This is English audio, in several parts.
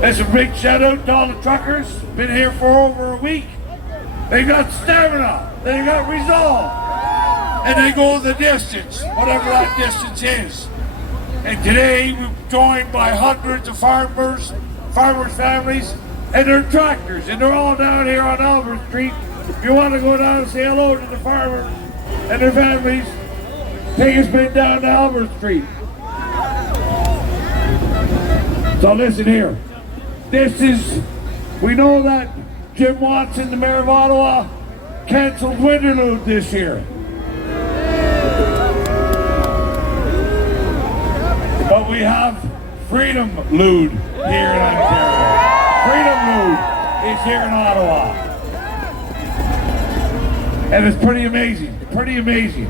There's a big shout out to all the truckers. Been here for over a week. They got stamina. They got resolve. And they go the distance, whatever that distance is. And today we're joined by hundreds of farmers families, and their tractors. And they're all down here on Albert Street. If you want to go down and say hello to the farmers and their families, take a spin down to Albert Street. So listen here. We know that Jim Watson, the mayor of Ottawa, canceled Winterlude this year. But we have Freedom Lude here in Ontario. Freedom Lude is here in Ottawa. And it's pretty amazing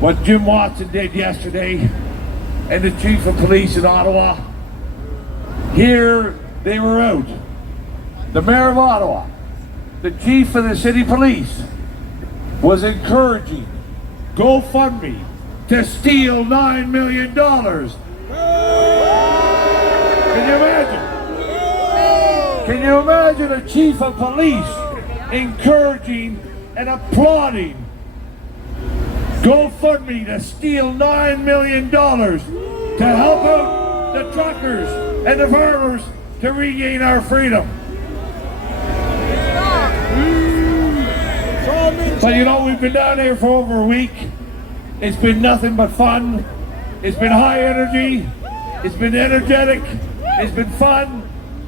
what Jim Watson did yesterday and the chief of police in Ottawa. Here they were out. The mayor of Ottawa, the chief of the city police, was encouraging GoFundMe to steal $9 million. Can you imagine? Can you imagine a chief of police encouraging and applauding GoFundMe to steal $9 million to help out the truckers and the farmers to regain our freedom? But you know, we've been down here for over a week. It's been nothing but fun. It's been high energy. It's been energetic. It's been fun.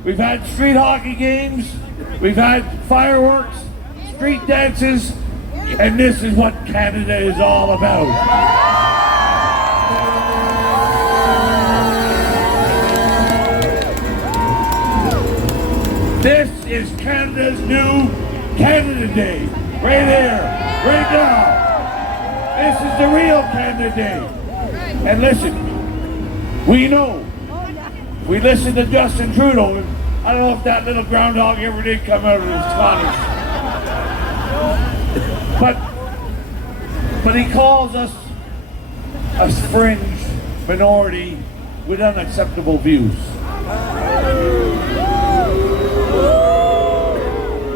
We've had street hockey games. We've had fireworks, street dances, and this is what Canada is all about. This is Canada's new Canada Day. Right here, right now. This is the real Canada Day. And listen, we know, we listened to Justin Trudeau, and I don't know if that little groundhog ever did come out of his Scottish. But he calls us a fringe minority with unacceptable views.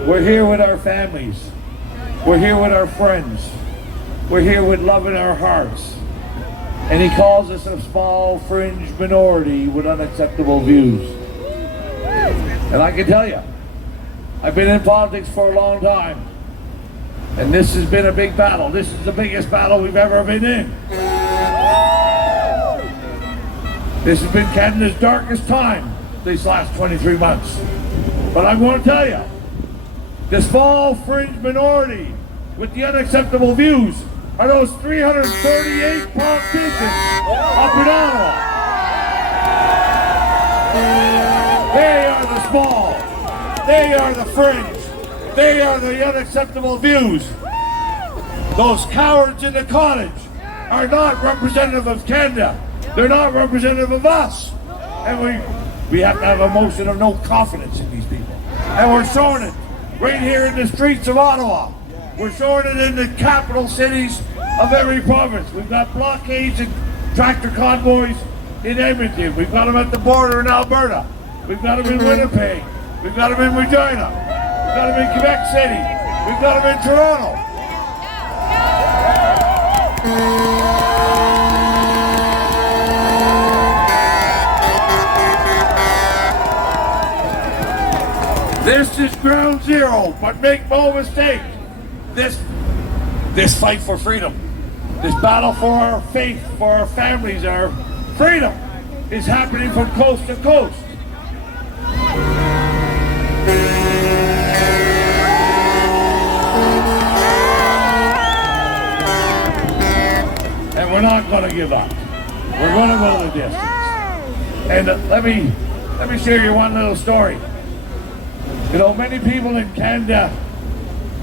We're here with our families. We're here with our friends. We're here with love in our hearts. And he calls us a small fringe minority with unacceptable views. And I can tell you, I've been in politics for a long time. And this has been a big battle. This is the biggest battle we've ever been in. This has been Canada's darkest time these last 23 months. But I'm going to tell you, the small fringe minority with the unacceptable views are those 338 politicians up in Ottawa. They are the small. They are the fringe. They are the unacceptable views. Those cowards in the cottage are not representative of Canada. They're not representative of us. And we have to have a motion of no confidence in these people. And we're showing it right here in the streets of Ottawa. We're showing it in the capital cities of every province. We've got blockades and tractor convoys in Edmonton. We've got them at the border in Alberta. We've got them in Winnipeg. We've got them in Regina. We've got them in Quebec City. We've got them in Toronto. This is ground zero, but make no mistake, this fight for freedom, this battle for our faith, for our families, our freedom, is happening from coast to coast. And we're not going to give up. We're going to go the distance. And let me share you one little story. You know, many people in Canada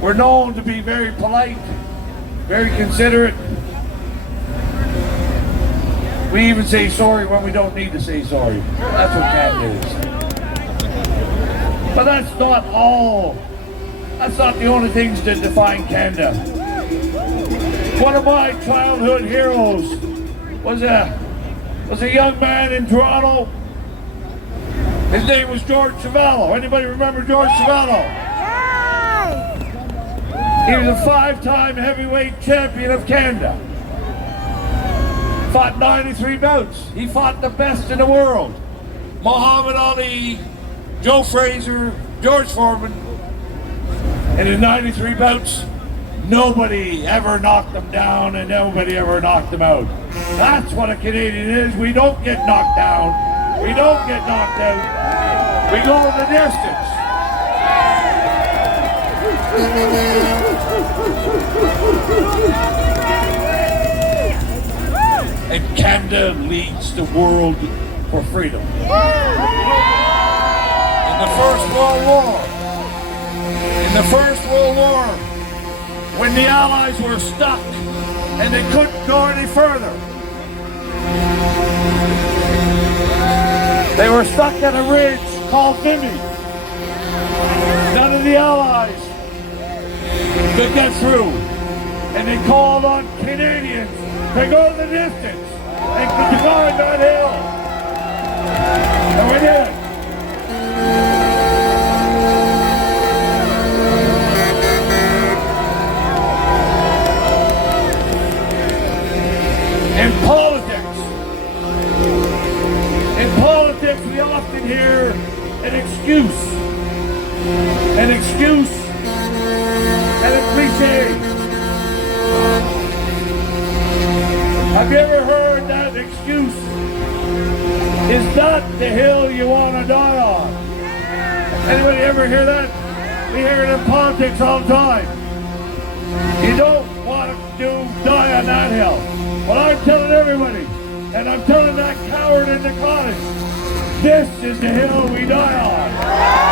were known to be very polite, very considerate. We even say sorry when we don't need to say sorry. That's what Canada is. But that's not all. That's not the only things that define Canada. One of my childhood heroes was a young man in Toronto His name was George Savallo. Anybody remember George Savallo? He was a 5-time heavyweight champion of Canada. Fought 93 bouts. He fought the best in the world. Muhammad Ali, Joe Frazier, George Foreman. And in 93 bouts, nobody ever knocked him down and nobody ever knocked him out. That's what a Canadian is. We don't get knocked down. We don't get knocked out. We go the distance. And Canada leads the world for freedom. In the First World War, when the Allies were stuck and they couldn't go any further, they were stuck at a ridge called Vimy. None of the Allies could get through, and they called on Canadians to go the distance and to guard that hill. And we did it. In politics, we often hear an excuse and a cliche. Have you ever heard that excuse is not the hill you want to die on? Anybody ever hear that? We hear it in politics all the time. You don't want to die on that hill. Well, I'm telling everybody, and I'm telling that coward in the cottage, this is the hill we die on.